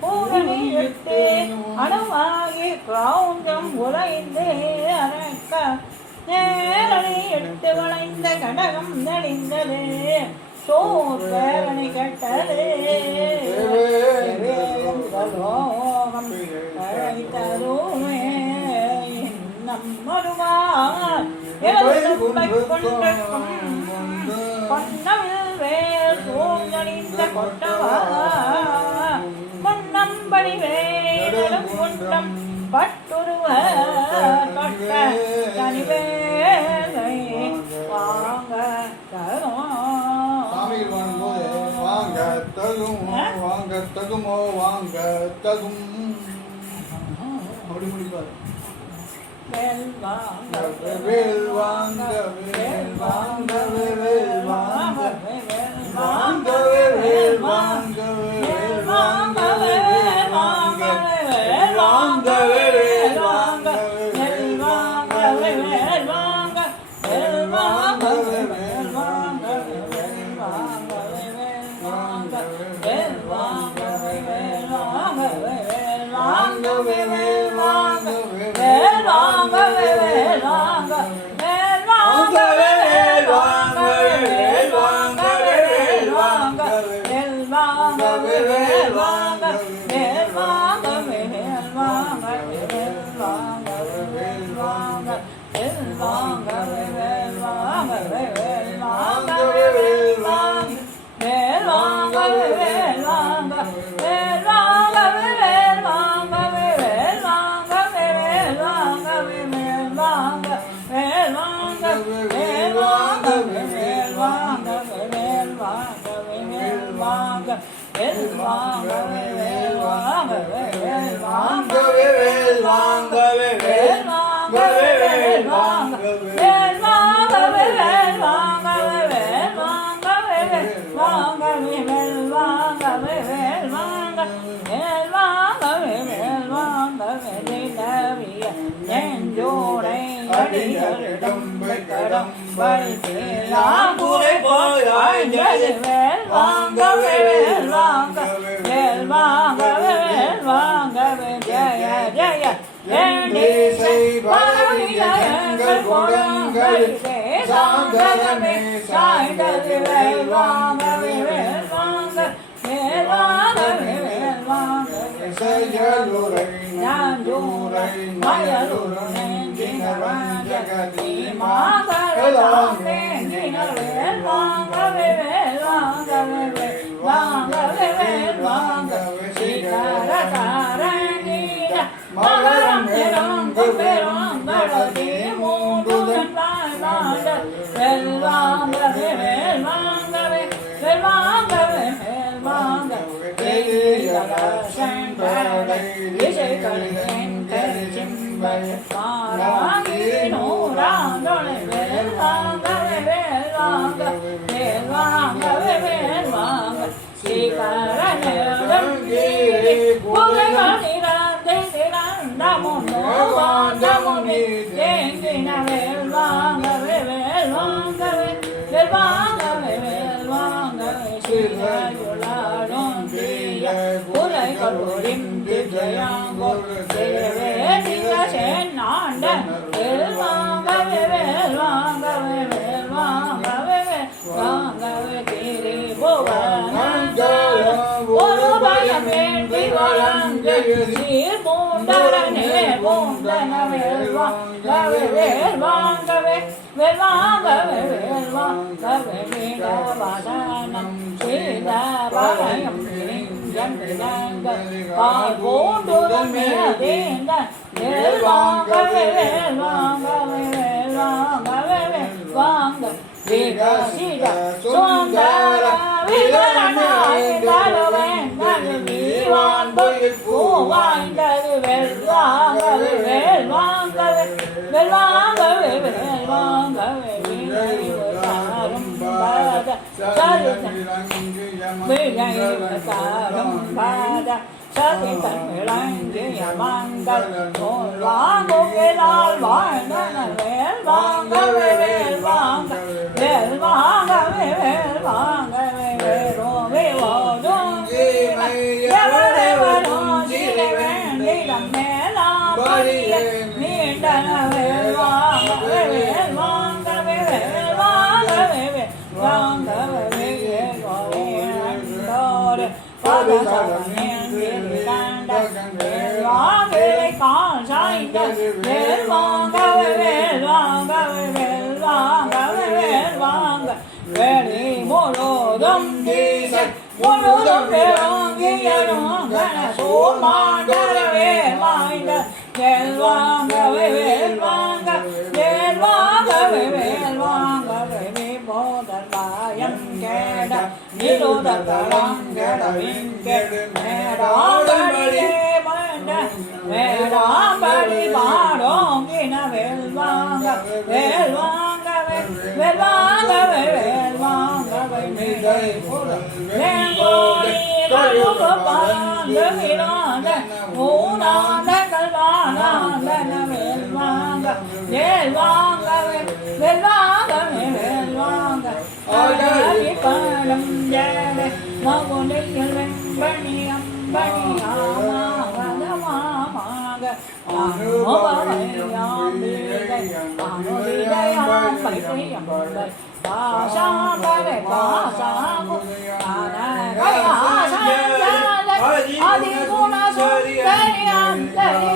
பூரணியத்தே அணுவாகி பிராவுஞ்சம் உறைந்தே அரக்க நேரணி எட்டு வளைந்த கடகம் நெளிந்தது சோரணி கட்டது தருமே நம்மருவா வாங்க தகுமோ வாங்க தகும் அப்படி முடிப்பாரு. வேல் வாங்க வேல் வாங்க வேல் வாங்க வேல் வாங்க வாங்க வேல் வாங்க வேல் வாங்க வேல் வாங்க வேல் வாங்க வேல் வாங்க வேல் வாங்க வேல் வாங்க வேல் வாங்க வேல் வாங்க வேல் வாங்க வேல் வாங்க கடம் வைத்தேலாங்குரை போய் ஆய்ந்தது வேல் வாங்க வேல் வாங்க வேல் வாங்க வேல் வாங்க ஜெய ஜெய ஏண்டிசை பரவியங்கள் கொடுங்கள் சாந்தரமே சாய்ந்தது வேல் வாங்க வேல் வாங்க வேல் வாங்க வேல் வாங்க செயலுரை ஞானூரை மயலுரை நெஞ்சினவன் ஜகதி மாகரதாசே நினவே வாங்கவே வாங்கவே வாங்கவே வாங்கவே சீகர காரணிய மகரம் பெருங்கு பெருங்கடதி மூடுதன் வாழ்வாங்க வெல்வாங்கவே வெல்வாங்கவே வெல்வாங்கவே வெல்வாங்க வெயிலக செம்படை இசை கலிதே Hey. வளர்ந்து சீர் பூண்டரனே பூண்டன வேல் வாங்கவே வேல் வாங்கவே வேல் வாங்கவே வேல் வாங்கவே வீரவதனம் சீத பால் பூண்டுதன் மேதீந்த வேல் வாங்கவே வேல் வாங்கவே வேல் வாங்கவே வாங்க விகசித Yeah. முழுதும் முழுதும் பெருங்கியலும் சோமாண்டவே வாய்ந்த வேல்வாங்கவே வேல்வாங்க வேல்வாங்கவே பாயம் கேட நிருதகரங்கட விங்கெடு மேடாம்படியே பாடோங்கின வேல்வாங்க வேல்வாங்கவே வேல்வாங்கவே வேல்வாங்கவே மீதை வேங்கோடி கழுக விராத ஊனாத கல்வானாந்தன வேல்வாங்க வேல்வாங்கவே வேல்வாங்கவே பாடம் ஜட மகுனியில் வெண்பணி அம்பணி அனுபவையாம்பிகை அனுதிதயாம் பையம்பை பாசாம்பரை பாசாமு அதிகுண சுந்தரியம் தரிகானாதரி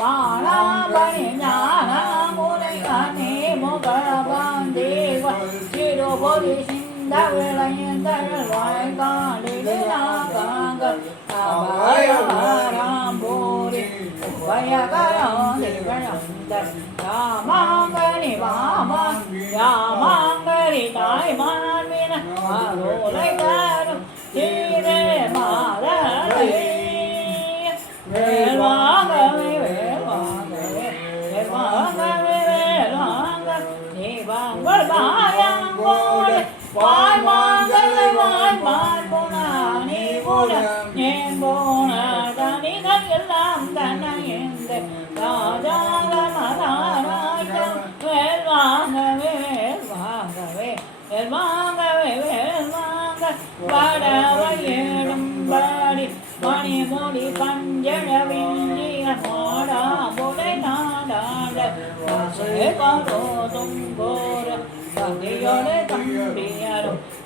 மாலாபணி ஞானமுனை அனே முகபாந்தேவ சிறுபொலி சிந்த விளையந்தழல் வாய்காலிலாகாங்க அபயகாராம்பூரி உபயகராந்திகழந்த ராமாங்கனி வாமா தாய்மான் தாய்மான்வின அருளை தரும் வாயாங்கோடு வாய்மாங்கலை வாய்மான் போனா நீ போல ஏன் போன தனிகள் எல்லாம் தன்னை எந்த ராஜாக மகாராஜம் வேல்வாங்கவே வேல்வாங்கவே வேல்வாங்கவே வேல்வாங்க மாடா முலை நாடாட கரோதும் கோர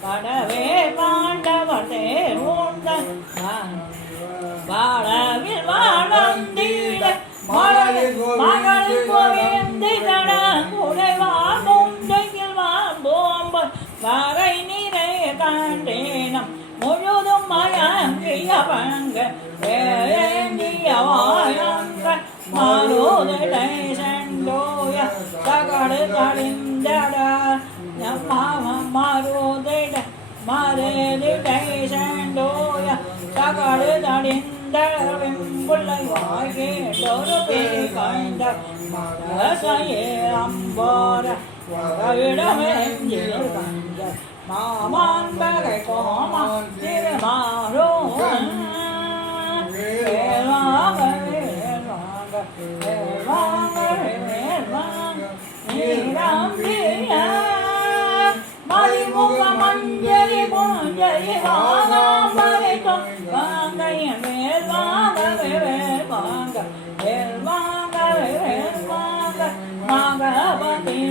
தம்பியரும் பாண்டவனே பாண்டவர் மாறுதிட மறுதிடை செண்டோய தகடு தடிந்தளவின் புள்ளை வாய்கேட்டொரு பேய் காய்ந்த மரசையே அம்போர வரவிடமெஞ்சில் கண்ட நீராம்பிய மதிமுக மஞ்சரி பூஞ்சரி வாங்காம்பரை வாங்கைய வேல்வாங்க வேல்வாங்க வேல்வாங்க வேல்வாங்க மகபதி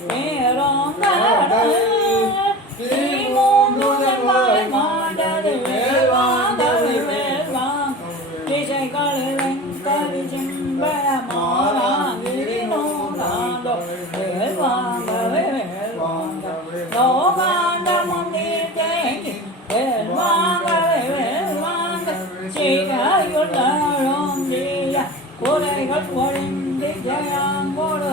வேல்வாங்க வேறோங்க தீமூந்துதல் மாண்டது வேல்வாங்க வேல்வாங்க திசைகளில் கவி சிம்பள மாறாங்கிரி நோடாண்டோ வேல்வாங்க வேல்வாங்க லோகாண்டமும் நீர்த்தேங்கி வேல்வாங்க வேல்வாங்க சீரையுள்ளோம் தீய குறைகள் ஒழிந்து ஜயாங்கோடு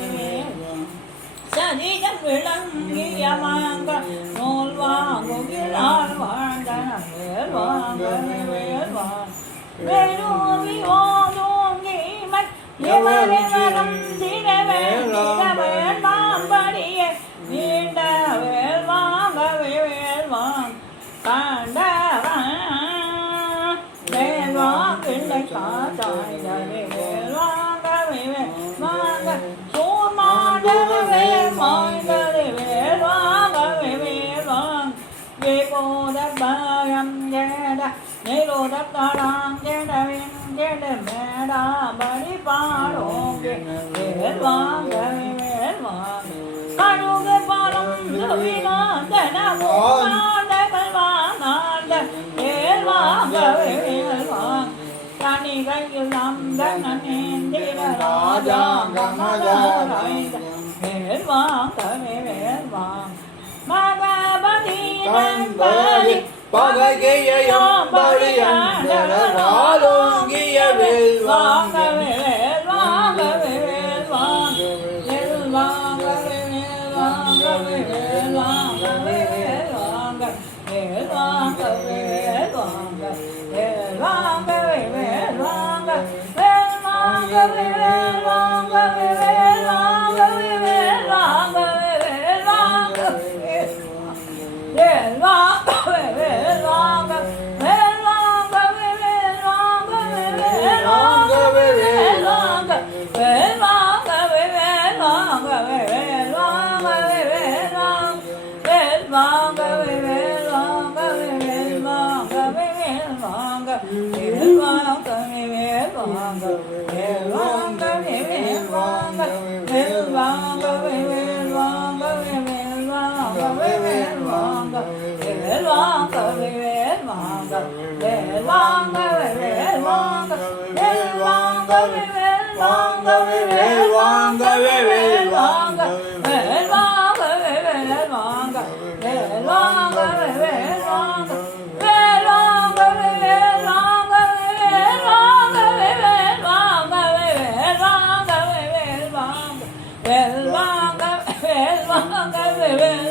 சதிஜம் விளங்கிய மாங்க நூல் வாங்குகிறாள் வாழ்ந்தன வேல் வாங்க வேல் வாங்க வேலூரி ஜேட நிரோத தடாம் மேடா படி பாடோங்கே வேல் வாங்க வேல் வாங்க கழுகு பாலம் சுவிகாந்தன மூவாண்டகள் வேல் வாங்க வேல் வாங்க வேல் வாங்க வேல் வாங்க. மகாபதி பககையாம் பழியந்தனாலோங்கிய வெல்வாங்க Well, long, well, long, well, well.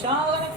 chora.